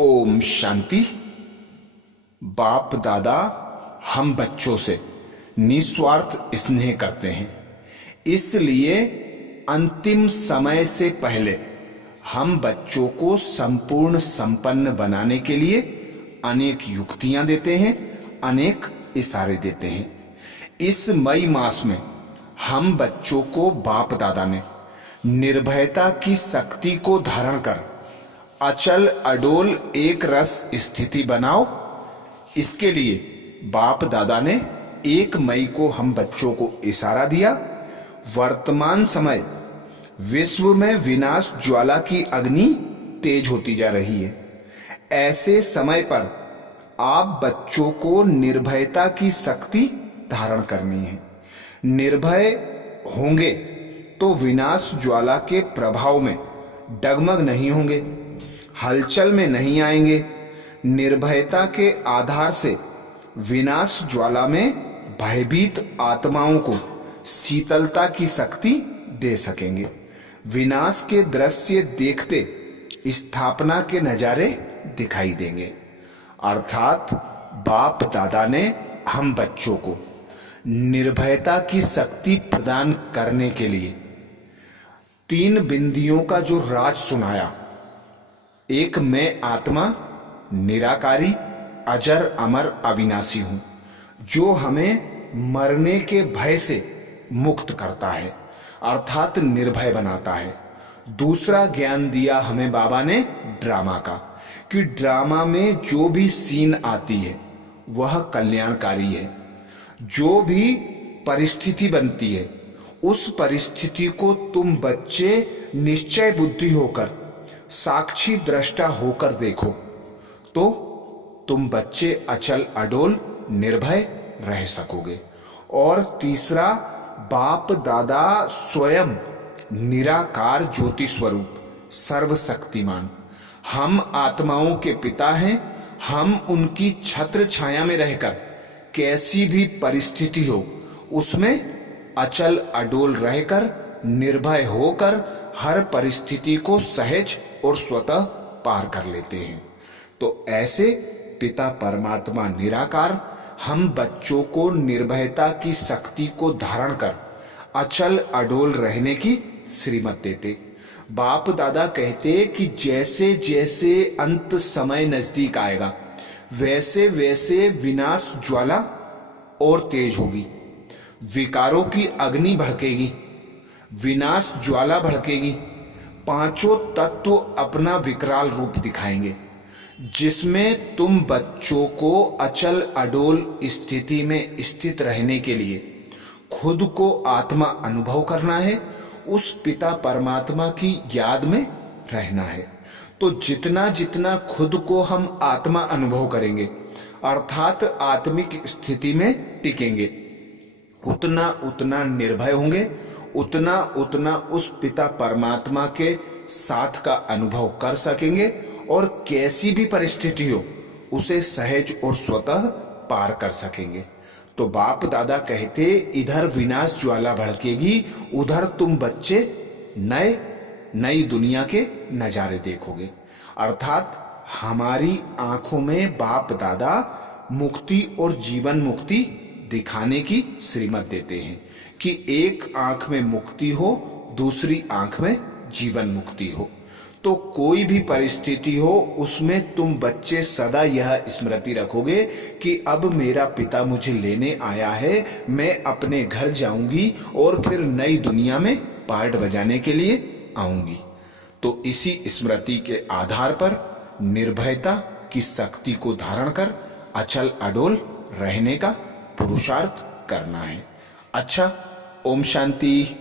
ओम शांति। बाप दादा हम बच्चों से निस्वार्थ स्नेह करते हैं, इसलिए अंतिम समय से पहले हम बच्चों को संपूर्ण संपन्न बनाने के लिए अनेक युक्तियां देते हैं, अनेक इशारे देते हैं। इस मई मास में हम बच्चों को बाप दादा ने निर्भयता की शक्ति को धारण कर अचल अडोल एक रस स्थिति बनाओ। इसके लिए बाप दादा ने 1 मई को हम बच्चों को इशारा दिया। वर्तमान समय विश्व में विनाश ज्वाला की अग्नि तेज होती जा रही है। ऐसे समय पर आप बच्चों को निर्भयता की शक्ति धारण करनी है। निर्भय होंगे तो विनाश ज्वाला के प्रभाव में डगमग नहीं होंगे, हलचल में नहीं आएंगे। निर्भयता के आधार से विनाश ज्वाला में भयभीत आत्माओं को शीतलता की शक्ति दे सकेंगे। विनाश के दृश्य देखते स्थापना के नजारे दिखाई देंगे। अर्थात बाप दादा ने हम बच्चों को निर्भयता की शक्ति प्रदान करने के लिए 3 बिंदियों का जो राज सुनाया। एक, मैं आत्मा निराकारी अजर अमर अविनाशी हूं, जो हमें मरने के भय से मुक्त करता है, अर्थात निर्भय बनाता है। दूसरा ज्ञान दिया हमें बाबा ने ड्रामा का, कि ड्रामा में जो भी सीन आती है वह कल्याणकारी है। जो भी परिस्थिति बनती है उस परिस्थिति को तुम बच्चे निश्चय बुद्धि होकर साक्षी दृष्टा होकर देखो तो तुम बच्चे अचल अडोल निर्भय रह सकोगे। और तीसरा, बाप दादा स्वयं निराकार ज्योति स्वरूप सर्वशक्तिमान, हम आत्माओं के पिता हैं। हम उनकी छत्र छाया में रहकर कैसी भी परिस्थिति हो उसमें अचल अडोल रहकर निर्भय होकर हर परिस्थिति को सहज और स्वतः पार कर लेते हैं। तो ऐसे पिता परमात्मा निराकार हम बच्चों को निर्भयता की शक्ति को धारण कर अचल अडोल रहने की श्रीमत देते। बाप दादा कहते कि जैसे जैसे अंत समय नजदीक आएगा वैसे वैसे विनाश ज्वाला और तेज होगी, विकारों की अग्नि भड़केगी, विनाश ज्वाला भड़केगी। 5 तत्व अपना विकराल रूप दिखाएंगे, जिसमें तुम बच्चों को अचल अडोल स्थिति में स्थित रहने के लिए खुद को आत्मा अनुभव करना है, उस पिता परमात्मा की याद में रहना है। तो जितना जितना खुद को हम आत्मा अनुभव करेंगे अर्थात आत्मिक स्थिति में टिकेंगे, उतना उतना निर्भय होंगे, उतना उतना उस पिता परमात्मा के साथ का अनुभव कर सकेंगे और कैसी भी परिस्थिति हो उसे सहज और स्वतः पार कर सकेंगे। तो बाप दादा कहते इधर विनाश ज्वाला भड़केगी, उधर तुम बच्चे नई दुनिया के नजारे देखोगे। अर्थात हमारी आंखों में बाप दादा मुक्ति और जीवन मुक्ति दिखाने की श्रीमत देते हैं कि एक आंख में मुक्ति हो, दूसरी आंख में जीवन मुक्ति हो। तो कोई भी परिस्थिति हो उसमें तुम बच्चे सदा यह स्मृति रखोगे कि अब मेरा पिता मुझे लेने आया है, मैं अपने घर जाऊंगी और फिर नई दुनिया में पार्ट बजाने के लिए आऊंगी। तो इसी स्मृति के आधार पर निर्भयता की शक्ति को धारण कर अचल अडोल रहने का पुरुषार्थ करना है। अच्छा, ओम शांति।